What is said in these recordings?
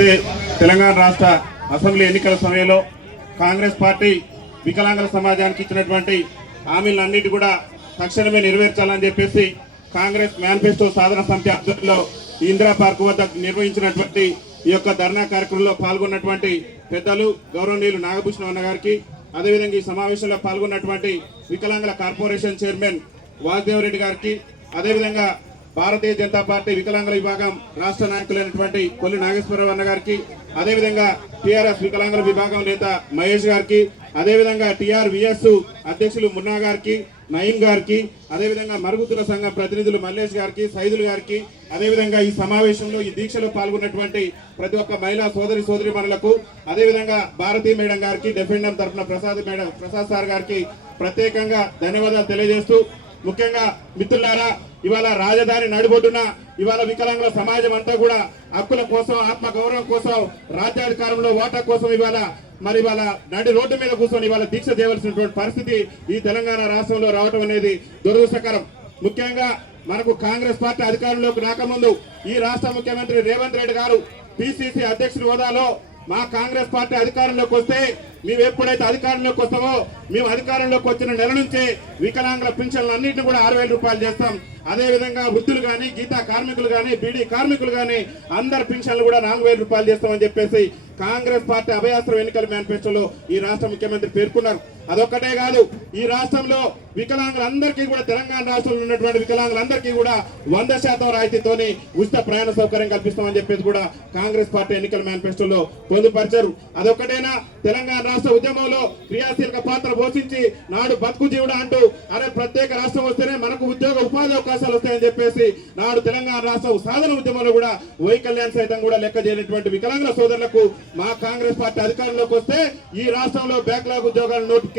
ఏదైతే తెలంగాణ రాష్ట్ర అసెంబ్లీ ఎన్నికల సమయంలో కాంగ్రెస్ పార్టీ వికలాంగుల సమాజానికి ఇచ్చినటువంటి హామీలన్నిటి కూడా తక్షణమే నెరవేర్చాలని చెప్పేసి కాంగ్రెస్ మేనిఫెస్టో సాధన సమితి ఆధ్వర్యంలో ఇందిరా పార్క్ వద్ద నిర్వహించినటువంటి ఈ యొక్క ధర్నా కార్యక్రమంలో పాల్గొన్నటువంటి పెద్దలు గౌరవనీయులు నాగభూషణం అన్న గారికి, అదేవిధంగా ఈ సమావేశంలో పాల్గొన్నటువంటి వికలాంగుల కార్పొరేషన్ చైర్మన్ వాసుదేవరెడ్డి గారికి, అదేవిధంగా భారతీయ జనతా పార్టీ వికలాంగుల విభాగం రాష్ట్ర నాయకులైనటువంటి కొల్లి నాగేశ్వరరావు అన్న గారికి, అదేవిధంగా టీఆర్ఎస్ వికలాంగుల విభాగం నేత మహేష్ గారికి, అదేవిధంగా టీఆర్వీఎస్ అధ్యక్షులు మున్నా గారికి, నయీం గారికి, అదేవిధంగా మరుగుతుల సంఘం ప్రతినిధులు మల్లేష్ గారికి, సైదులు గారికి, అదేవిధంగా ఈ సమావేశంలో ఈ దీక్షలో పాల్గొన్నటువంటి ప్రతి ఒక్క మహిళా సోదరిమణులకు, అదేవిధంగా భారతీ మేడం గారికి, డెఫెండం తరఫున ప్రసాద్ సార్ గారికి ప్రత్యేకంగా ధన్యవాదాలు తెలియజేస్తూ, ముఖ్యంగా మిత్రులారా, ఇవాళ రాజధాని నడిబొడ్డున ఇవాళ వికలాంగుల సమాజం అంతా కూడా హక్కుల కోసం, ఆత్మ గౌరవం కోసం, రాజ్యాధికారంలో ఓటా కోసం ఇవాళ నడి రోడ్డు మీద కూర్చొని ఇవాళ దీక్ష చేయవలసినటువంటి పరిస్థితి ఈ తెలంగాణ రాష్ట్రంలో రావడం అనేది దురదృష్టకరం. ముఖ్యంగా మనకు కాంగ్రెస్ పార్టీ అధికారంలోకి రాకముందు ఈ రాష్ట్ర ముఖ్యమంత్రి రేవంత్ రెడ్డి గారు పిసిసి అధ్యక్షుడి హోదాలో మా కాంగ్రెస్ పార్టీ అధికారంలోకి వస్తే మేము ఎప్పుడైతే అధికారంలోకి వస్తామో మేము అధికారంలోకి వచ్చిన నెల నుంచే వికలాంగుల పింఛన్లు అన్నింటినీ కూడా 6,000 రూపాయలు చేస్తాం. అదేవిధంగా వృద్ధులు కానీ, గీతా కార్మికులు కానీ, బీడీ కార్మికులు కానీ అందరి పింఛన్లు కూడా 4,000 రూపాయలు చేస్తామని చెప్పేసి కాంగ్రెస్ పార్టీ అభయాస్త్రం ఎన్నికల మేనిఫెస్టోలో ఈ రాష్ట్ర ముఖ్యమంత్రి పేర్కొన్నారు. అదొక్కటే కాదు, ఈ రాష్ట్రంలో వికలాంగులందరికీ కూడా, తెలంగాణ రాష్ట్రంలో ఉన్నటువంటి వికలాంగులందరికీ కూడా 100% రాయితీతోని ఉచిత ప్రయాణ సౌకర్యం కల్పిస్తామని చెప్పేసి కూడా కాంగ్రెస్ పార్టీ ఎన్నికల మేనిఫెస్టోలో పొందుపరిచారు. అదొక్కటేనా, తెలంగాణ రాష్ట్ర ఉద్యమంలో క్రియాశీలక పాత్ర పోషించి నాడు బతుకు జీవుడా అంటూ అరే ప్రత్యేక రాష్ట్రం వస్తేనే మనకు ఉద్యోగ ఉపాధి అవకాశాలు వస్తాయని చెప్పేసి నాడు తెలంగాణ రాష్ట్ర సాధన ఉద్యమంలో కూడా వైకల్యాన్ని సైతం కూడా లెక్క చేయనటువంటి వికలాంగుల సోదరులకు మా కాంగ్రెస్ పార్టీ అధికారంలోకి వస్తే ఈ రాష్ట్రంలో బ్యాక్లాగ్ ఉద్యోగాల నోటిఫికేషన్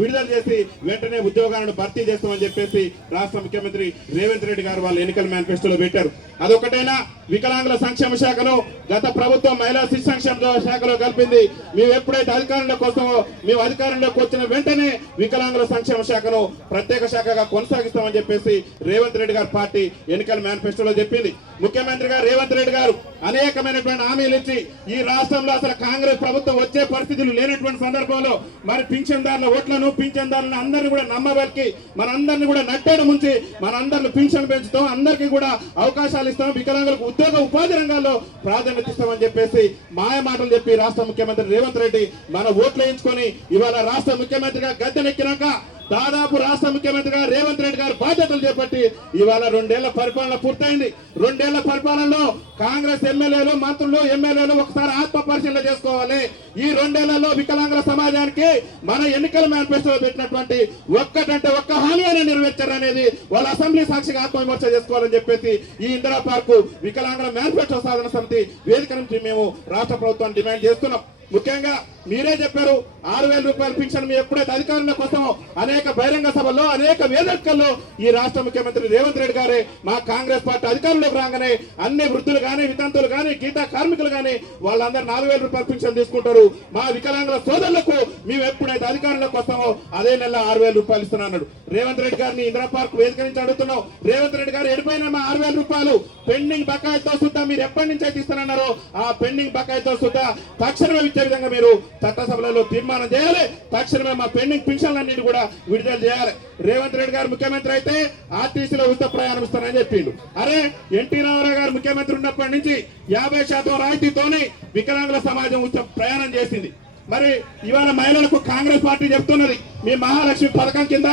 విడుదల చేసి వెంటనే ఉద్యోగాలను భర్తీ చేస్తామని చెప్పేసి రాష్ట్ర ముఖ్యమంత్రి రేవంత్ రెడ్డి గారు వాళ్ళ ఎన్నికల మేనిఫెస్టోలో పెట్టారు. అదొకటైనా, వికలాంగుల సంక్షేమ శాఖను గత ప్రభుత్వం మహిళా శిశు సంక్షేమ శాఖలో కలిపింది. మేము ఎప్పుడైతే అధికారంలోకి వస్తామో మేము అధికారంలోకి వచ్చిన వెంటనే వికలాంగుల సంక్షేమ శాఖను ప్రత్యేక శాఖగా కొనసాగిస్తామని చెప్పేసి రేవంత్ రెడ్డి గారి పార్టీ ఎన్నికల మేనిఫెస్టోలో చెప్పింది. ముఖ్యమంత్రి గారు రేవంత్ రెడ్డి గారు అనేకమైనటువంటి హామీలు ఇచ్చి ఈ రాష్ట్రంలో అసలు కాంగ్రెస్ ప్రభుత్వం వచ్చే పరిస్థితులు లేనటువంటి సందర్భంలో మరి పింఛన్దారుల ఓట్లను, పింఛన్దారులను అందరినీ కూడా నమ్మబలికి మనందరినీ కూడా నట్టేడు ముంచి మనందరిని పింఛన్ పెంచుతాం, అందరికీ కూడా అవకాశాలు ఇస్తాం, వికలాంగులకు ఉద్యోగ ఉపాధి రంగాల్లో ప్రాధాన్యత ఇస్తామని చెప్పేసి మాయ మాటలు చెప్పి రాష్ట్ర ముఖ్యమంత్రి రేవంత్ రెడ్డి మన ఓట్లు వేయించుకొని ఇవాళ రాష్ట్ర ముఖ్యమంత్రిగా గద్దెనెక్కినాక దాదాపు రాష్ట్ర ముఖ్యమంత్రిగా రేవంత్ రెడ్డి గారు బాధ్యతలు చేపట్టి ఇవాళ 2 ఏళ్ల పరిపాలన పూర్తయింది. 2 ఏళ్ల పరిపాలనలో కాంగ్రెస్ ఎమ్మెల్యేలు, మంత్రులు, ఎమ్మెల్యేలు ఒకసారి ఆత్మ పరిశీలన చేసుకోవాలి. ఈ 2 ఏళ్లలో వికలాంగుల సమాజానికి మన ఎన్నికల మేనిఫెస్టోలో పెట్టినటువంటి ఒక్క హామీ అయినా నెరవేర్చారనేది వాళ్ళ అసెంబ్లీ సాక్షిగా ఆత్మవిమర్శ చేసుకోవాలని చెప్పేసి ఈ ఇందిరా పార్కు వికలాంగుల మేనిఫెస్టో సాధన సమితి వేదిక నుంచి మేము రాష్ట్ర ప్రభుత్వాన్ని డిమాండ్ చేస్తున్నాం. ముఖ్యంగా మీరే చెప్పారు 6,000 రూపాయల పింఛన్ మీ ఎప్పుడైతే అధికారంలోకి వస్తామో అనేక బహిరంగ సభల్లో, అనేక వేదికల్లో ఈ రాష్ట్ర ముఖ్యమంత్రి రేవంత్ రెడ్డి గారే మా కాంగ్రెస్ పార్టీ అధికారంలోకి రాగానే అన్ని వృద్ధులు కానీ, వితంతువులు కానీ, గీతా కార్మికులు కానీ వాళ్ళందరూ 4,000 రూపాయల పింఛన్ తీసుకుంటారు. మా వికలాంగుల సోదరులకు మేము ఎప్పుడైతే అధికారంలోకి వస్తామో అదే నెల 6,000 రూపాయలు ఇస్తున్నాడు. రేవంత్ రెడ్డి గారిని ఇందిరా పార్క్ వేదిక నుంచి అడుగుతున్నాం, రేవంత్ రెడ్డి గారు ఎడిపోయిన మా 6,000 రూపాయలు పెండింగ్ బకాయితో సుద్ధా మీరు ఎప్పటి నుంచి అయితే ఇస్తున్నారో ఆ పెండింగ్ బకాయితో సుద్ధా తక్షణమే ఇచ్చే విధంగా మీరు చట్టసభలలో తీర్మానం చేయాలి. తక్షణమే మా పెండింగ్ పింఛన్లన్నింటినీ కూడా విడుదల చేయాలి. రేవంత్ రెడ్డి గారు ముఖ్యమంత్రి అయితే ఆర్టీసీలో ఉచిత ప్రయాణం ఇస్తానని చెప్పిండు. అరే ఎన్టీ రామారావు గారు ముఖ్యమంత్రి ఉన్నప్పటి నుంచి 50% రాయితీతోనే వికలాంగుల సమాజం ఉచిత ప్రయాణం చేసింది. మరి ఇవాళ మహిళలకు కాంగ్రెస్ పార్టీ చెప్తున్నది మీ మహాలక్ష్మి పథకం కింద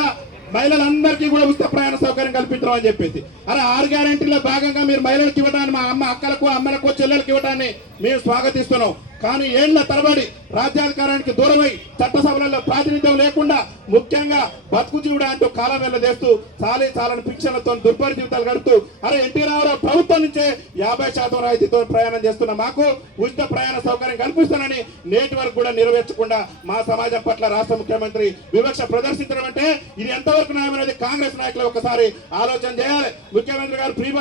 మహిళలందరికీ కూడా ఉచిత ప్రయాణ సౌకర్యం కల్పించడం అని చెప్పేసి. అరే 6 గ్యారెంటీలో భాగంగా మీరు మహిళలకు ఇవ్వడాన్ని, మా అక్కలకు, అమ్మలకు, చెల్లెలకు ఇవ్వడాన్ని మేము స్వాగతిస్తున్నాం. కానీ ఏళ్ల తరబడి రాజ్యాధికారానికి దూరమై చట్టసభలలో ప్రాతినిధ్యం లేకుండా ముఖ్యంగా బతుకు జీవుడా అంటూ కాలం వెళ్ళదేస్తూ చాలని పింఛన్లతో దుర్భర జీవితాలు గడుపుతూ అరే ఎన్టీ రామారావు ప్రభుత్వం నుంచే 50% రాయితీతో ప్రయాణం చేస్తున్న మాకు ఉచిత ప్రయాణ సౌకర్యం కల్పిస్తానని నేటి వరకు కూడా నెరవేర్చకుండా మా సమాజం పట్ల రాష్ట్ర ముఖ్యమంత్రి వివక్ష ప్రదర్శించడం అంటే ఇది ఎంతవరకు న్యాయం అనేది కాంగ్రెస్ నాయకులు ఒకసారి ఆలోచన చేయాలి. ముఖ్యమంత్రి గారు ఫ్రీ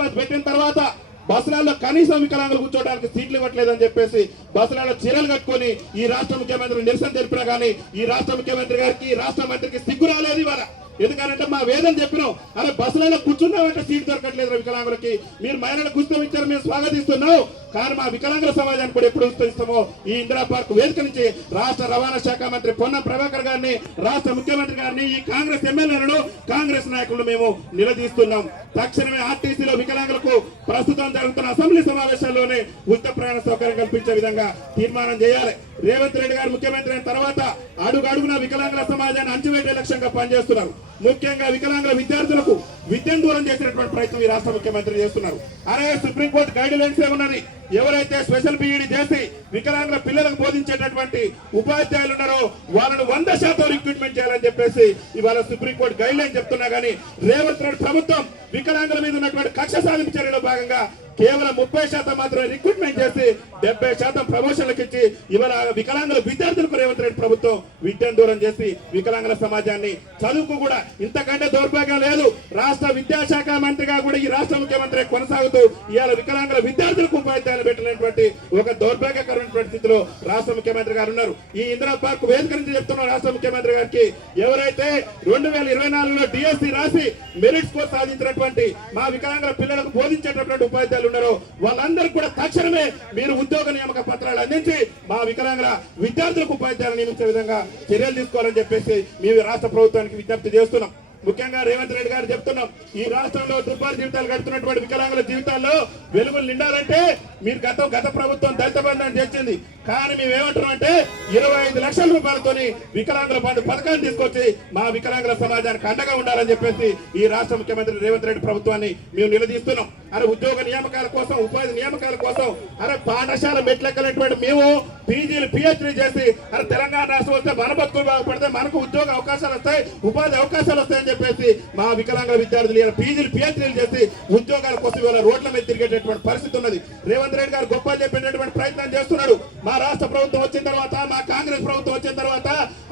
బస్ పెట్టిన తర్వాత బస్సులలో కనీసం వికలాంగులు కూర్చోవడానికి సీట్లు ఇవ్వట్లేదని చెప్పేసి బస్సులలో చీరలు కట్టుకొని ఈ రాష్ట్ర ముఖ్యమంత్రి నిరసన తెలిపినా కానీ ఈ రాష్ట్ర ముఖ్యమంత్రి గారికి, ఈ రాష్ట్ర మంత్రికి సిగ్గు రాలేదు. ఇవాళ ఎందుకంటే మా వేదన చెప్పినాం, అరే బస్సులలో కూర్చున్నామంటే సీట్ దొరకట్లేదు వికలాంగులకి, మీరు మహిళలకు ఉచితం ఇచ్చారు, మేము స్వాగతిస్తున్నాం, కానీ మా వికలాంగుల సమాజానికి కూడా ఎప్పుడు ఉచితం ఈ ఇందిరా పార్క్ వేదిక నుంచి రాష్ట్ర రవాణా శాఖ మంత్రి పొన్నం ప్రభాకర్ గారిని, రాష్ట్ర ముఖ్యమంత్రి గారిని, ఈ కాంగ్రెస్ ఎమ్మెల్యేలను, కాంగ్రెస్ నాయకులను మేము నిలదీస్తున్నాం. తక్షణమే ఆర్టీసీలో వికలాంగులకు ప్రస్తుతం జరుగుతున్న అసెంబ్లీ సమావేశాల్లోనే ఉచిత ప్రయాణ సౌకర్యం కల్పించే విధంగా తీర్మానం చేయాలి. రేవంత్ రెడ్డి గారు ముఖ్యమంత్రి అయిన తర్వాత అడుగడుగున వికలాంగుల సమాజాన్ని అంచువేటే లక్ష్యంగా పనిచేస్తున్నారు. ముఖ్యంగా వికలాంగుల విద్యార్థులకు విద్యను దూరం చేసినటువంటి ప్రయత్నం ఈ రాష్ట్ర ముఖ్యమంత్రి చేస్తున్నారు. అరే సుప్రీంకోర్టు గైడ్ లైన్స్ ఏమున్నది, ఎవరైతే స్పెషల్ బీఈడి చేసి వికలాంగుల పిల్లలకు బోధించేటటువంటి ఉపాధ్యాయులు ఉన్నారో వాళ్ళను 100% రిక్రూట్మెంట్ చేయాలని చెప్పేసి ఇవాళ సుప్రీంకోర్టు గైడ్ లైన్ చెప్తున్నా కానీ రేవంత్ రెడ్డి ప్రభుత్వం వికలాంగుల మీద ఉన్నటువంటి కక్ష సాధింపు చర్యలో భాగంగా కేవలం 30% మాత్రమే రిక్రూట్మెంట్ చేసి 70% ప్రమోషన్లకు ఇచ్చి ఇవాళ వికలాంగుల విద్యార్థులకు రేవంత్ రెడ్డి ప్రభుత్వం విద్యను దూరం చేసి వికలాంగుల సమాజాన్ని చదువుకు కూడా ఇంతకంటే దౌర్భాగ్యం లేదు. రాష్ట్ర విద్యాశాఖ మంత్రిగా కూడా ఈ రాష్ట్ర ముఖ్యమంత్రి కొనసాగుతూ ఇవాళ వికలాంగుల విద్యార్థులకు ఉపాధ్యాయులు పెట్టినటువంటి ఒక దౌర్భాగ్యకరమైనటువంటి స్థితిలో రాష్ట్ర ముఖ్యమంత్రి గారు ఉన్నారు. ఈ ఇందిరా పార్క్ వేదిక నుంచి చెప్తున్న రాష్ట్ర ముఖ్యమంత్రి గారికి, ఎవరైతే 2024లో డిఎస్సి రాసి మెరిట్ స్కోర్ సాధించినటువంటి మా వికలాంగుల పిల్లలకు బోధించేటటువంటి ఉపాధ్యాయులు ఉన్నారో వాళ్ళందరూ కూడా తక్షణమే మీరు ఉద్యోగ నియామక పత్రాలు అందించి మా వికలాంగుల విద్యార్థులకు ఉపాధ్యాయులు నియమించే విధంగా చర్యలు తీసుకోవాలని చెప్పేసి మేము రాష్ట్ర ప్రభుత్వానికి విజ్ఞప్తి చేస్తున్నాం. ముఖ్యంగా రేవంత్ రెడ్డి గారు చెప్తున్నాం, ఈ రాష్ట్రంలో దుర్భర జీవితాలు గడుపుతున్నటువంటి వికలాంగుల జీవితాల్లో వెలుగులు నిండాలంటే మీరు గత ప్రభుత్వం దళిత బంధాన్ని తెచ్చింది, కానీ మేము ఏమంటున్నాం అంటే 25 లక్షల రూపాయలతోని వికలాంగుల బంధు పథకాన్ని తీసుకొచ్చి మా వికలాంగుల సమాజానికి అండగా ఉండాలని చెప్పేసి ఈ రాష్ట్ర ముఖ్యమంత్రి రేవంత్ రెడ్డి ప్రభుత్వాన్ని మేము నిలదీస్తున్నాం. అరే ఉద్యోగ నియామకాల కోసం, ఉపాధి నియామకాల కోసం, అరే పాఠశాల మెట్లెక్కలేటువంటి మేము పీజీలు పిహెచ్డీ చేసి అరే తెలంగాణ రాష్ట్రం వస్తే మన బతుకులు బాగుపడితే మనకు ఉద్యోగ అవకాశాలు వస్తాయి, ఉపాధి అవకాశాలు వస్తాయని చెప్పేసి మా వికలాంగుల విద్యార్థులు ఇలా పీజీలు పిహెచ్డీలు చేసి ఉద్యోగాల కోసం ఇవాళ రోడ్ల మీద తిరిగేటటువంటి పరిస్థితి ఉన్నది. రేవంత్ రెడ్డి గారు గొప్ప చెప్పేటటువంటి ప్రయత్నం చేస్తున్నాడు. మా రాష్ట్ర ప్రభుత్వం వచ్చిన తర్వాత, మా కాంగ్రెస్ ప్రభుత్వం వచ్చిన తర్వాత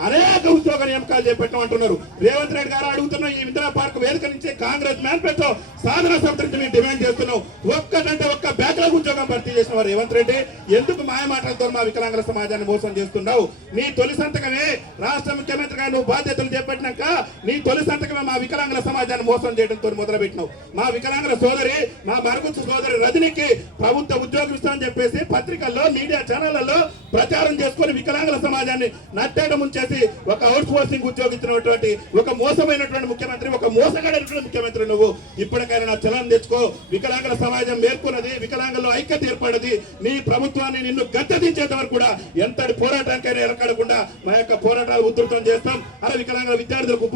అనేక ఉద్యోగ నియామకాలు చేపట్టాం అంటున్నారు. రేవంత్ రెడ్డి గారు అడుగుతున్న ఈ ఇందిరా పార్క్ వేదిక నుంచి కాంగ్రెస్ మేనిఫెస్టో సాధన సంతరించి మేము డిమాండ్ చేస్తున్నాం. ఒక్కటంటే ఒక్క బ్యాక్లాగ్ ఉద్యోగం భర్తీ చేసిన వారు రేవంత్ రెడ్డి ఎందుకు మాయ మాటలతో మా వికలాంగుల సమాజాన్ని మోసం చేస్తున్నావు? నీ తొలి సంతకమే రాష్ట్ర ముఖ్యమంత్రిగా నువ్వు బాధ్యతలు చేపట్టినాక నీ తొలి సంతకమే మా వికలాంగుల సమాజాన్ని మోసం చేయడంతో మొదలుపెట్టినావు. మా వికలాంగుల సోదరి, మా మరుగుచ్చు సోదరి రజనికి ప్రభుత్వ ఉద్యోగం ఇస్తామని చెప్పేసి పత్రికల్లో, మీడియా ఛానళ్లలో ప్రచారం చేసుకుని వికలాంగుల సమాజాన్ని నట్టేట ముంచేసి ఒక అవుట్ సోర్సింగ్ ఉద్యోగించినటువంటి ఒక మోసమైనటువంటి ముఖ్యమంత్రి, ఒక మోసగాడైనటువంటి ముఖ్యమంత్రి నువ్వు. ఇప్పటికైనా నా చలనం తెచ్చుకో. వికలాంగుల సమాజం మేర్కొన్నది, వికలాంగుల్లో ఐక్యత ఏర్పడది. నీ ప్రభుత్వాన్ని నిన్ను గద్దెదించేంత వరకు కూడా ఎంతటి పోరాటానికైనా ఎరకడకుండా మా యొక్క పోరాటాలు ఉధృతం చేస్తాం. అలా వికలాంగుల విద్యార్థులకు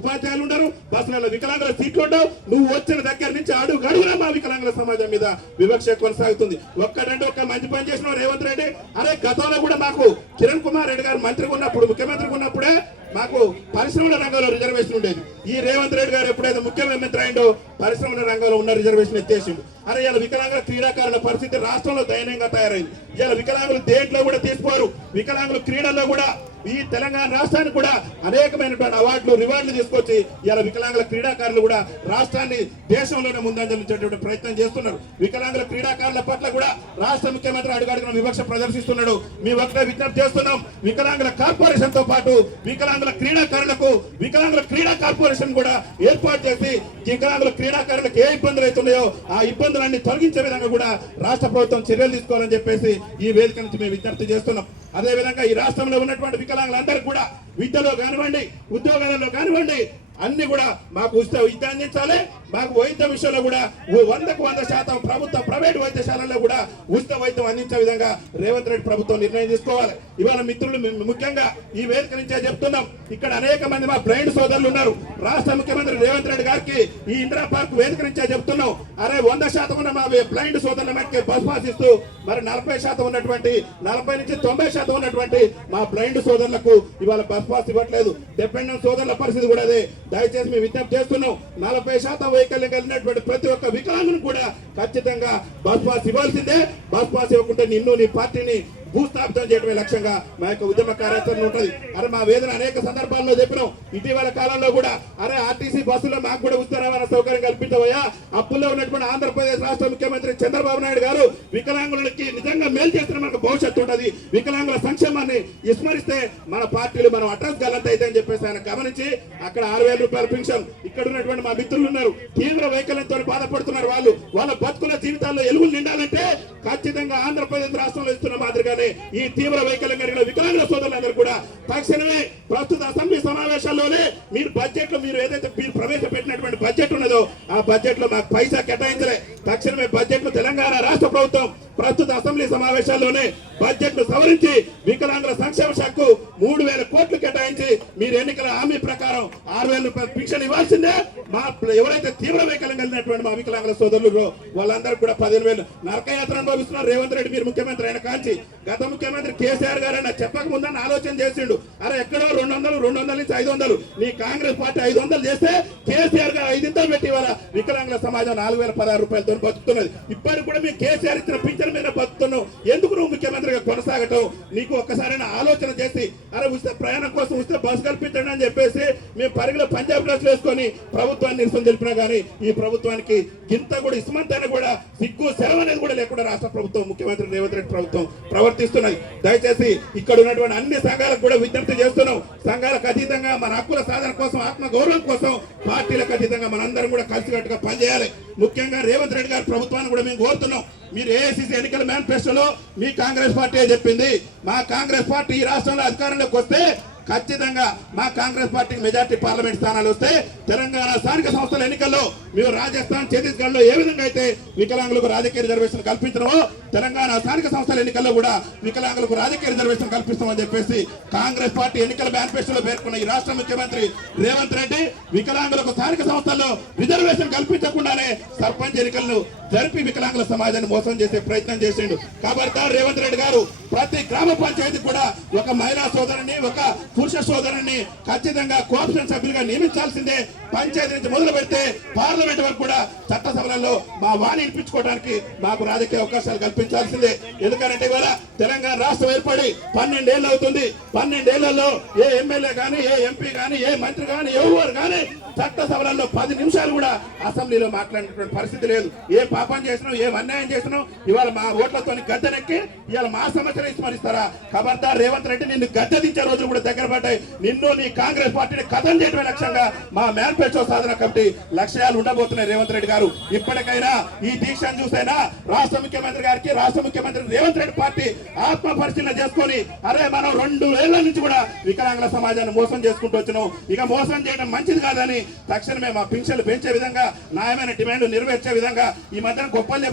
ఉపాధ్యాయులు ఉండరు, బస్సులలో వికలాంగుల సీట్లు ఉండవు. నువ్వు వచ్చిన దగ్గర నుంచి అడుగునా మా వికలాంగుల సమాజం మీద వివక్ష కొనసాగుతుంది. ఒక్కటంటే ఒక్క మంచి పని చేసిన రేవంత్ రెడ్డి. అరే గతంలో కూడా మాకు కిరణ్ కుమార్ రెడ్డి గారు మంత్రిగా ఉన్నప్పుడు, ముఖ్యమంత్రిగా ఉన్నప్పుడే మాకు పరిశ్రమల రంగంలో రిజర్వేషన్ ఉండేది. ఈ రేవంత్ రెడ్డి గారు ఎప్పుడైతే ముఖ్యమంత్రి అయిందో పరిశ్రమల రంగంలో ఉన్న రిజర్వేషన్ ఎత్తేసిండు. అరే ఇలా వికలాంగుల క్రీడాకారుల పరిస్థితి రాష్ట్రంలో దయనీయంగా తయారైంది. ఇలా వికలాంగులు దేంట్లో కూడా తీసుకోరు. వికలాంగులు క్రీడల్లో కూడా ఈ తెలంగాణ రాష్ట్రానికి కూడా అనేకమైనటువంటి అవార్డులు, రివార్డులు తీసుకొచ్చి ఇలా వికలాంగుల క్రీడాకారులు కూడా రాష్ట్రాన్ని దేశంలోనే ముందంజలించేటువంటి ప్రయత్నం చేస్తున్నారు. వికలాంగుల క్రీడాకారుల పట్ల కూడా రాష్ట్ర ముఖ్యమంత్రి అడుగడుగున వివక్ష ప్రదర్శిస్తున్నాడు. మీ ఒకటే విజ్ఞప్తి చేస్తున్నాం, వికలాంగుల కార్పొరేషన్ తో పాటు వికలాంగుల క్రీడాకారులకు వికలాంగుల క్రీడా కార్పొరేషన్ కూడా ఏర్పాటు చేసి వికలాంగుల క్రీడాకారులకు ఏ ఇబ్బందులు అవుతున్నాయో ఆ ఇబ్బందులన్నీ తొలగించే విధంగా కూడా రాష్ట్ర ప్రభుత్వం చర్యలు తీసుకోవాలని చెప్పేసి ఈ వేదిక నుంచి మేము విజ్ఞప్తి చేస్తున్నాం. అదే విధంగా ఈ రాష్ట్రంలో ఉన్నటువంటి వికలాంగులందరూ కూడా విద్యలో కానివ్వండి, ఉద్యోగాలలో కానివ్వండి, అన్ని కూడా మాకు ఉచిత విద్య అందించాలి. మాకు వైద్య విషయంలో కూడా 100% ప్రభుత్వ ప్రైవేట్ వైద్యశాలల్లో కూడా ఉచిత వైద్యం అందించే విధంగా రేవంత్ రెడ్డి ప్రభుత్వం నిర్ణయం తీసుకోవాలి. ఇవాళ మిత్రులు ముఖ్యంగా ఈ వేదిక నుంచే చెప్తున్నాం, ఇక్కడ అనేక మంది మా బ్లైండ్ సోదరులు ఉన్నారు. రాష్ట్ర ముఖ్యమంత్రి రేవంత్ రెడ్డి గారికి ఈ ఇందిరా పార్క్ వేదిక నుంచే చెప్తున్నాం, అరే 100% ఉన్న మా బ్లైండ్ సోదరుల మధ్య బస్ పాస్ ఇస్తూ మరి 40% ఉన్నటువంటి 40 నుంచి 90% ఉన్నటువంటి మా బ్లైండ్ సోదరులకు ఇవాళ బస్ పాస్ ఇవ్వట్లేదు. డిపెండెంట్ సోదరుల పరిస్థితి కూడా అదే. దయచేసి మేము విజ్ఞప్తి చేస్తున్నాం, 40% వైకల్యం కలిగినటువంటి ప్రతి ఒక్క వికలాంగుని కూడా ఖచ్చితంగా బస్ పాస్ ఇవ్వాల్సిందే. బస్ పాస్ ఇవ్వకుంటే నిన్ను, నీ పార్టీని భూస్థాపితం చేయడమే లక్ష్యంగా మా యొక్క ఉద్యమ కార్యాచరణ ఉంటుంది. అరే మా వేదన అనేక సందర్భాల్లో చెప్పినాం. ఇటీవల కాలంలో కూడా అరే ఆర్టీసీ బస్సులో మాకు కూడా ఉచిత రవాణా సౌకర్యం కల్పించవయ్యా. అప్పుల్లో ఉన్నటువంటి ఆంధ్రప్రదేశ్ రాష్ట్ర ముఖ్యమంత్రి చంద్రబాబు నాయుడు గారు వికలాంగులకి నిజంగా మేలు చేస్తున్న మనకు భవిష్యత్తు ఉంటుంది, వికలాంగుల సంక్షేమాన్ని విస్మరిస్తే మన పార్టీలు మనం అడ్రస్ గలంత అయితే అని చెప్పేసి ఆయన గమనించి అక్కడ 6,000 రూపాయల పెన్షన్. ఇక్కడ ఉన్నటువంటి మా మిత్రులు ఉన్నారు, తీవ్ర వైకల్యంతో బాధపడుతున్నారు. వాళ్ళ బతుకుల జీవితాల్లో ఎలుగులు నిండాలంటే ఖచ్చితంగా ఆంధ్రప్రదేశ్ రాష్ట్రంలో ఇస్తున్న మాదిరిగానే ఈ తీవ్ర వైకల్యం కలిగిన వికలాంగుల సోదరులందరూ కూడా తక్షణమే ప్రస్తుత అసెంబ్లీ సమావేశాల్లోనే మీరు బడ్జెట్ లో మీరు ఏదైతే మీరు ప్రవేశపెట్టినటువంటి బడ్జెట్ ఉన్నదో ఆ బడ్జెట్ లో మాకు పైసా కేటాయించలే. తక్షణమే బడ్జెట్ లో తెలంగాణ రాష్ట్ర ప్రభుత్వం ప్రస్తుత అసెంబ్లీ సమావేశాల్లోనే బడ్జెట్ ను సవరించి వికలాంగుల సంక్షేమ శాఖకు 3,000 కోట్లు కేటాయించి మీరు ఎన్నికల హామీ ప్రకారం 6,000 రూపాయల పింఛన్ ఇవ్వాల్సిందే. మా ఎవరైతే తీవ్ర వైకల్యం కలిగినటువంటి మా వికలాంగుల సోదరులు వాళ్ళందరూ కూడా 15,000 నరకయాత్ర అనుభవిస్తున్నారు. రేవంత్ రెడ్డి మీరు ముఖ్యమంత్రి అయిన కాంచి గత ముఖ్యమంత్రి కేసీఆర్ గారు అయినా చెప్పక ముందని ఆలోచన చేసిండు. అరే ఎక్కడో 200 నుంచి 500 నీ కాంగ్రెస్ పార్టీ 500 చేస్తే కేసీఆర్ గారు 500 పెట్టి ఇవాళ వికలాంగుల సమాజం 4,016 రూపాయలతో బతుకుతున్నది. ఇప్పటికి కూడా మీ కేసీఆర్ ఇచ్చిన పింఛన్ మీద బతుకుతున్నావు. ఎందుకు నువ్వు ముఖ్యమంత్రిగా కొనసాగటం? నీకు ఒక్కసారైనా ఆలోచన చేసి అరే ఉచిత ప్రయాణం కోసం ఉచిత బస్సు కల్పించండి అని చెప్పేసి మేము పరిగిలో పంజాబ్ డ్రెస్ వేసుకొని ప్రభుత్వాన్ని నిరసన తెలిపినా కానీ ఈ ప్రభుత్వానికి ఇంత కూడా ఇస్మంతైనా కూడా సిగ్గు సెలవు అనేది కూడా లేకుండా రాష్ట్ర ప్రభుత్వం ముఖ్యమంత్రి రేవంత్ రెడ్డి ప్రభుత్వం ప్రవర్తిస్తున్నది. దయచేసి ఇక్కడ ఉన్నటువంటి అన్ని సంఘాలకు కూడా విజ్ఞప్తి చేస్తున్నాం. సంఘాలకు అతీతంగా మన హక్కుల సాధన కోసం ఆత్మ గౌరవం కోసం పార్టీలకు అతీతంగా మనందరం కూడా కలిసికట్టుగా పనిచేయాలి. ముఖ్యంగా రేవంత్ రెడ్డి గారి ప్రభుత్వాన్ని కూడా మేము కోరుతున్నాం. మీరు ఏఐసిసి ఎన్నికల మేనిఫెస్టోలో మీ కాంగ్రెస్ పార్టీ చెప్పింది మా కాంగ్రెస్ పార్టీ ఈ రాష్ట్రంలో అధికారంలోకి వస్తే ఖచ్చితంగా మా కాంగ్రెస్ పార్టీకి మెజార్టీ పార్లమెంట్ స్థానాలు వస్తే తెలంగాణ స్థానిక సంస్థల ఎన్నికల్లో మేము రాజస్థాన్ ఛత్తీస్గఢ్ లో ఏ విధంగా అయితే వికలాంగులకు రాజకీయ రిజర్వేషన్ కల్పించడమో తెలంగాణ స్థానిక సంస్థల ఎన్నికల్లో కూడా వికలాంగులకు రాజకీయ రిజర్వేషన్ కల్పిస్తామని చెప్పేసి కాంగ్రెస్ పార్టీ ఎన్నికల మేనిఫెస్టోలో పేర్కొన్న ఈ రాష్ట్ర ముఖ్యమంత్రి రేవంత్ రెడ్డి వికలాంగులకు స్థానిక సంస్థల్లో రిజర్వేషన్ కల్పించకుండానే సర్పంచ్ ఎన్నికలను జరిపి వికలాంగుల సమాజాన్ని మోసం చేసే ప్రయత్నం చేసిండు. కాబట్టి రేవంత్ రెడ్డి గారు ప్రతి గ్రామ పంచాయతీ కూడా ఒక మహిళా సోదరుని ఒక పురుష సోదరుని ఖచ్చితంగా కోఆప్షన్ సభ్యులుగా నియమించాల్సిందే. పంచాయతీ నుంచి మొదలు పెడితే పార్లమెంట్ వరకు కూడా చట్టసభలలో మా వాణి వినిపించుకోవడానికి మాకు రాజకీయ అవకాశాలు కల్పించాల్సిందే. ఎందుకంటే ఇవాళ తెలంగాణ రాష్ట్రం ఏర్పడి 12 ఏళ్ళు అవుతుంది. 12 ఏళ్లలో ఏ ఎమ్మెల్యే కానీ ఏ ఎంపీ కానీ ఏ మంత్రి కానీ ఎవరు కానీ చట్టసభలలో 10 నిమిషాలు కూడా అసెంబ్లీలో మాట్లాడినటువంటి పరిస్థితి లేదు. ఏ పాపం చేసినాం ఏ అన్యాయం చేసినాం ఇవాళ మా ఓట్లతో గద్దెనెక్కి ఇవాళ మా సమస్యలు విస్మరిస్తారా? ఖబర్దార్ రేవంత్ రెడ్డి నిన్ను గద్దెదించే రోజులు కూడా దగ్గర పడ్డాయి. నిన్ను నీ కాంగ్రెస్ పార్టీని కథం చేయడమే లక్ష్యంగా మా మేనిఫెస్టో సాధన కమిటీ లక్ష్యాలు ఉండబోతున్నాయి. రేవంత్ రెడ్డి గారు ఇప్పటికైనా ఈ దీక్షను చూసైనా రాష్ట్ర ముఖ్యమంత్రి గారికి రాష్ట్ర ముఖ్యమంత్రి రేవంత్ రెడ్డి పార్టీ ఆత్మ పరిశీలన చేసుకొని అరే మనం 2 ఏళ్ల నుంచి కూడా వికలాంగుల సమాజాన్ని మోసం చేసుకుంటూ వచ్చినాం. ఇక మోసం చేయడం మంచిది కాదని తక్షణమే మా పింఛన్లు పెంచే విధంగా న్యాయమైన డిమాండ్ నెరవేర్చే విధంగా ఈ మధ్యన గొప్పలు